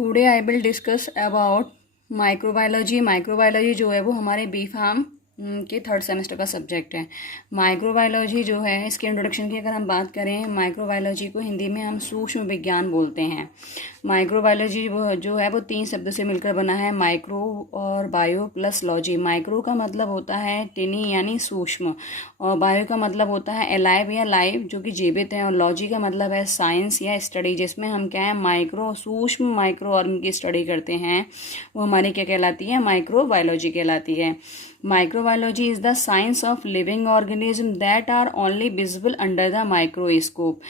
Today I will discuss about microbiology. Microbiology जो है वो हमारे बी फार्म के थर्ड सेमेस्टर का सब्जेक्ट है। माइक्रोबायोलॉजी जो है इसके इंट्रोडक्शन की अगर हम बात करें, माइक्रोबायोलॉजी को हिंदी में हम सूक्ष्म विज्ञान बोलते हैं। माइक्रोबायोलॉजी वो जो है वो 3 शब्द से मिलकर बना है, माइक्रो और बायो प्लस लॉजी। माइक्रो का मतलब होता है टिनी यानी सूक्ष्म, और बायो का मतलब होता है अलाइव या लाइव जो कि जीवित है, और लॉजी का मतलब है साइंस या स्टडी, जिसमें हम क्या है माइक्रो सूक्ष्म माइक्रो ऑर्गन की स्टडी करते हैं। वो हमारी क्या कहलाती है, माइक्रोबायोलॉजी कहलाती है। Microbiology is the science of living organism that are only visible under the microscope.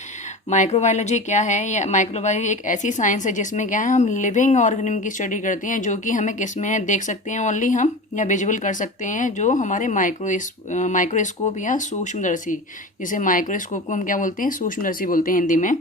Microbiology क्या है, या माइक्रोबायोलॉजी एक ऐसी साइंस है जिसमें क्या है हम लिविंग ऑर्गेनिज्म की स्टडी करते हैं, जो कि हमें किस में देख सकते हैं, ओनली हम या विजिबल कर सकते हैं जो हमारे माइक्रोस्कोप या सूक्ष्मदर्शी, जिसे माइक्रोस्कोप को हम क्या बोलते हैं, सूक्ष्मदर्शी बोलते हैं हिंदी में।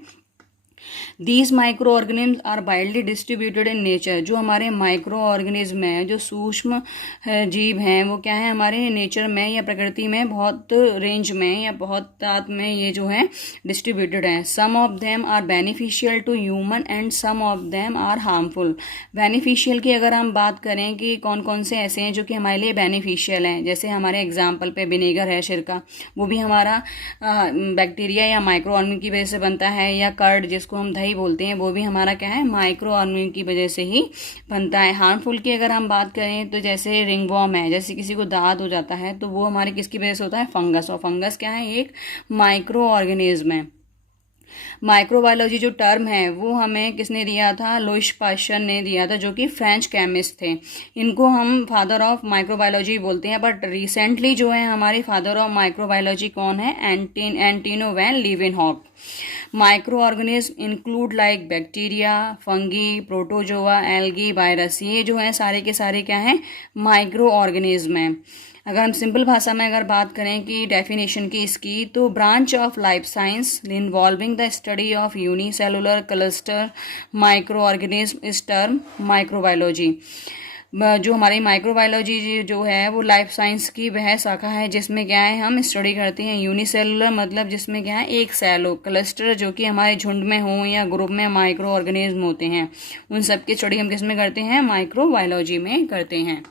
These micro organism are widely distributed in nature. जो हमारे माइक्रो ऑर्गेनिज्म है, जो सूक्ष्म जीव हैं, वो क्या है हमारे नेचर में या प्रकृति में बहुत रेंज में या बहुत तादाद में ये जो है डिस्ट्रीब्यूटेड हैं। Some of them are beneficial to human and some of them are harmful. Beneficial की अगर हम बात करें कि कौन कौन से ऐसे हैं जो कि हमारे लिए बेनिफिशियल हैं, जैसे हमारे एग्जाम्पल पे विनेगर है सिरका, वो भी हमारा बैक्टीरिया या माइक्रो ऑर्गेनिज्म की वजह से बनता है, या कर्ड जिसको हम दही बोलते हैं वो भी हमारा क्या है माइक्रो ऑर्गेनिज्म की वजह से ही बनता है। हार्मफुल की अगर हम बात करें तो जैसे रिंगवॉर्म है, जैसे किसी को दाद हो जाता है तो वो हमारे किसकी वजह से होता है, फंगस, और फंगस क्या है एक माइक्रो ऑर्गेनिज्म है। माइक्रोबायोलॉजी जो टर्म है वो हमें किसने दिया था, लुईस पाश्चर ने दिया था, जो कि फ्रेंच केमिस्ट थे। इनको हम फादर ऑफ माइक्रोबायोलॉजी बोलते हैं, बट रिसेंटली जो है हमारे फादर ऑफ माइक्रोबायोलॉजी कौन है, Antonie van Leeuwenhoek. Microorganism include like bacteria, fungi, protozoa, algae, virus. ये जो है सारे के सारे क्या हैं, माइक्रो ऑर्गेनिज्म हैं। अगर हम सिंपल भाषा में अगर बात करें कि डेफिनेशन की इसकी, तो branch of life science involving the study of unicellular cluster micro organism इस टर्म माइक्रोबायोलॉजी। जो हमारी माइक्रोबायोलॉजी जो है वो लाइफ साइंस की वह शाखा है जिसमें क्या है हम स्टडी करते हैं यूनिसेलुलर, मतलब जिसमें क्या है एक सेल हो, क्लस्टर जो कि हमारे झुंड में हो या ग्रुप में माइक्रो ऑर्गेनिज्म होते हैं, उन सब की स्टडी हम किस में करते हैं, माइक्रोबायोलॉजी में करते हैं।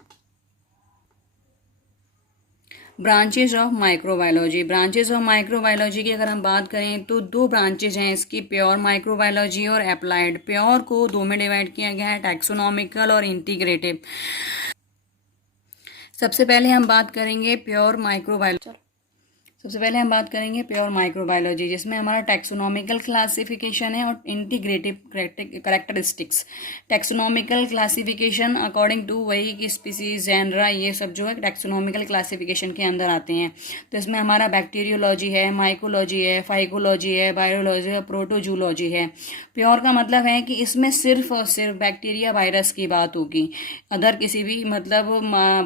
Branches of microbiology. Branches of microbiology की अगर हम बात करें तो 2 ब्रांचेज हैं इसकी, प्योर माइक्रोबायोलॉजी और एप्लाइड। प्योर को 2 में डिवाइड किया गया है, टैक्सोनॉमिकल और इंटीग्रेटिव। सबसे पहले हम बात करेंगे प्योर माइक्रोबायोलॉजी। सबसे पहले हम बात करेंगे प्योर माइक्रोबायोलॉजी, जिसमें हमारा टैक्सोनॉमिकल क्लासिफिकेशन है और integrative characteristics. Taxonomical classification according to वही की स्पीसीज, जेनरा, ये सब जो है टैक्सोनॉमिकल क्लासिफिकेशन के अंदर आते हैं। तो इसमें हमारा बैक्टीरियोलॉजी है, माइकोलॉजी है, फाइकोलॉजी है, बायोलॉजी है, प्रोटोजूलॉजी है। प्योर का मतलब है कि इसमें सिर्फ और सिर्फ बैक्टीरिया वायरस की बात होगी, अदर किसी भी मतलब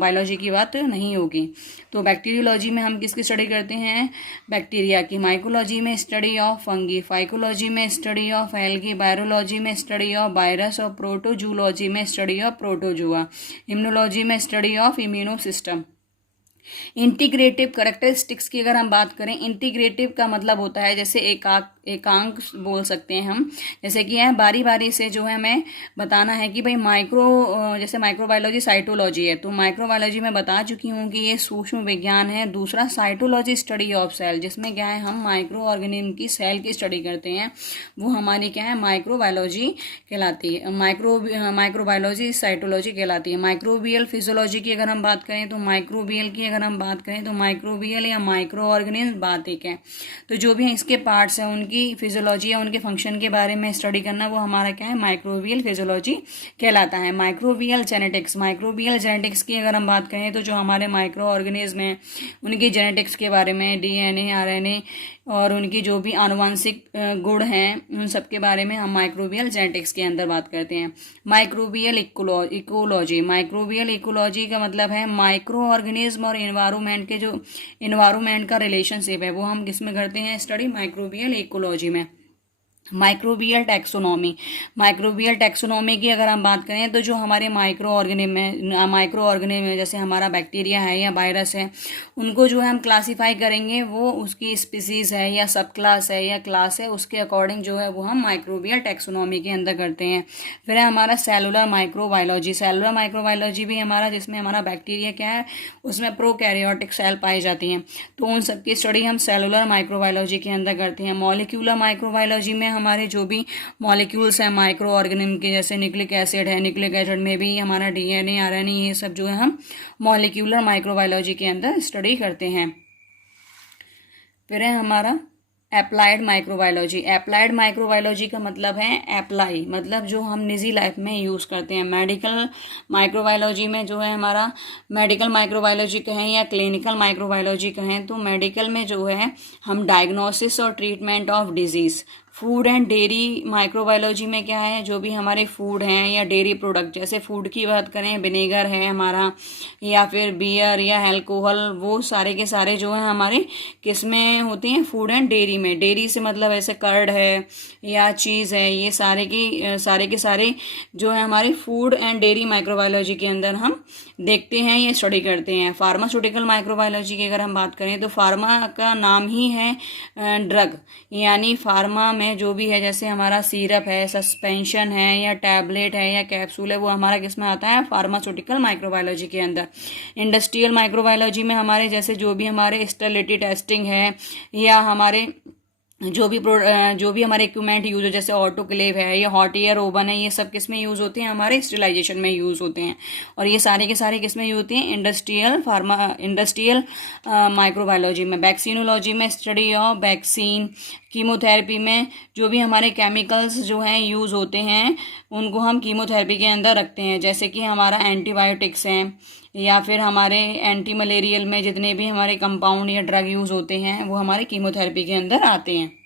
बायोलॉजी की बात नहीं होगी। तो बैक्टीरियोलॉजी में हम किसकी स्टडी करते हैं, बैक्टीरिया की। माइकोलॉजी में स्टडी ऑफ फंगी, फाइकोलॉजी में स्टडी ऑफ एल्गी, बायोलॉजी में स्टडी ऑफ वायरस, और प्रोटोजूलॉजी में स्टडी ऑफ प्रोटोजुआ, इम्यूनोलॉजी में study of immuno system. Integrative characteristics की अगर हम बात करें, इंटीग्रेटिव का मतलब होता है जैसे एकांक बोल सकते हैं हम, जैसे कि है बारी बारी से जो है हमें बताना है कि भाई जैसे माइक्रोबायोलॉजी साइटोलॉजी है, तो माइक्रोबायोलॉजी में बता चुकी हूँ कि ये सूक्ष्म विज्ञान है। दूसरा साइटोलॉजी स्टडी ऑफ सेल, जिसमें क्या है हम माइक्रो ऑर्गेनिज्म की सेल की स्टडी करते हैं, वो हमारी क्या है माइक्रोबायोलॉजी कहलाती है। माइक्रोबायोलॉजी साइटोलॉजी कहलाती है। माइक्रोबियल फिजियोलॉजी की अगर हम बात करें तो माइक्रोबियल की अगर हम बात करें तो माइक्रोबियल या माइक्रो ऑर्गेनिज्म बात एक है। तो जो भी इसके पार्ट्स हैं उनकी फिजियोलॉजी या उनके फंक्शन के बारे में स्टडी करना, वो हमारा क्या है माइक्रोबियल फिजियोलॉजी कहलाता है। Microbial genetics. माइक्रोबियल जेनेटिक्स की अगर हम बात करें तो जो हमारे माइक्रो ऑर्गेनिज्म हैं उनकी जेनेटिक्स के बारे में, डीएनए, आरएनए और उनकी जो भी आनुवंशिक गुण हैं उन सब के बारे में हम माइक्रोबियल जेनेटिक्स के अंदर बात करते हैं। Microbial ecology. माइक्रोबियल इकोलॉजी का मतलब है माइक्रो ऑर्गेनिज्म और इन्वायरमेंट के जो इन्वायरमेंट का रिलेशनशिप है वो हम किस में करते हैं स्टडी, माइक्रोबियल इकोलॉजी में। माइक्रोबियल टैक्सोनॉमी की अगर हम बात करें तो जो हमारे माइक्रो ऑर्गेनिज्म है, जैसे हमारा बैक्टीरिया है या वायरस है, उनको जो है हम क्लासीफाई करेंगे, वो उसकी स्पीसीज़ है या सब क्लास है या क्लास है, उसके अकॉर्डिंग जो है वो हम माइक्रोबियल टैक्सोनॉमी के अंदर करते हैं। फिर है हमारा सेलुलर माइक्रोबायोलॉजी भी हमारा, जिसमें हमारा बैक्टीरिया क्या है, उसमें प्रोकैरियोटिक सेल पाई जाती हैं, तो उन सबकी स्टडी हम सेलुलर माइक्रोबायोलॉजी के अंदर करते हैं। मॉलिक्यूलर माइक्रोबायोलॉजी में हमारे जो भी मॉलिक्यूल्स हैं माइक्रो ऑर्गेनिज्म के, जैसे न्यूक्लिक एसिड है, न्यूक्लिक एसिड में भी हमारा डीएनए, आरएनए, ये सब जो है हम मॉलिक्यूलर माइक्रोबायोलॉजी के अंदर स्टडी करते हैं। फिर है हमारा एप्लाइड माइक्रोबायोलॉजी का मतलब है अप्लाई, मतलब जो हम निजी लाइफ में यूज़ करते हैं। मेडिकल माइक्रोबायोलॉजी में जो है हमारा मेडिकल माइक्रोबायोलॉजी कहें या क्लिनिकल माइक्रोबायोलॉजी कहें, तो मेडिकल में जो है हम डायग्नोसिस और treatment of disease. Food and dairy microbiology में क्या है, जो भी हमारे फूड हैं या डेयरी प्रोडक्ट, जैसे फूड की बात करें, विनेगर है हमारा, या फिर बियर या अल्कोहल, वो सारे के सारे जो है हमारे किस में होते हैं, फूड एंड डेयरी में। डेयरी से मतलब ऐसे कर्ड है या चीज़ है, ये सारे के सारे जो है हमारे फूड एंड डेयरी माइक्रोबायोलॉजी के अंदर हम देखते हैं, ये स्टडी करते हैं। फार्मास्यूटिकल माइक्रोबायोलॉजी की अगर हम बात करें तो फार्मा का नाम ही है ड्रग, यानी फार्मा में जो भी है, जैसे हमारा सिरप है, सस्पेंशन है या टैबलेट है या कैप्सूल है, वो हमारा किस में आता है, फार्मास्यूटिकल माइक्रोबायोलॉजी के अंदर। इंडस्ट्रियल माइक्रोबायोलॉजी में हमारे जैसे जो भी हमारे स्टेरिलिटी टेस्टिंग है या हमारे जो भी हमारे इक्विपमेंट यूज़ हो, जैसे ऑटोक्लेव है या हॉट एयर ओवन है, ये सब किस में यूज़ होते हैं, हमारे स्टेरिलाइजेशन में यूज़ होते हैं। और ये सारे के सारे किस में यूज़ होते हैं, इंडस्ट्रियल माइक्रोबायोलॉजी में। वैक्सीनोलॉजी में स्टडी ऑफ वैक्सीन। कीमोथेरेपी में जो भी हमारे केमिकल्स जो हैं यूज़ होते हैं, उनको हम कीमोथेरेपी के अंदर रखते हैं, जैसे कि हमारा एंटीबायोटिक्स हैं या फिर हमारे एंटी मलेरियल में जितने भी हमारे कंपाउंड या ड्रग यूज़ होते हैं, वो हमारे कीमोथेरेपी के अंदर आते हैं।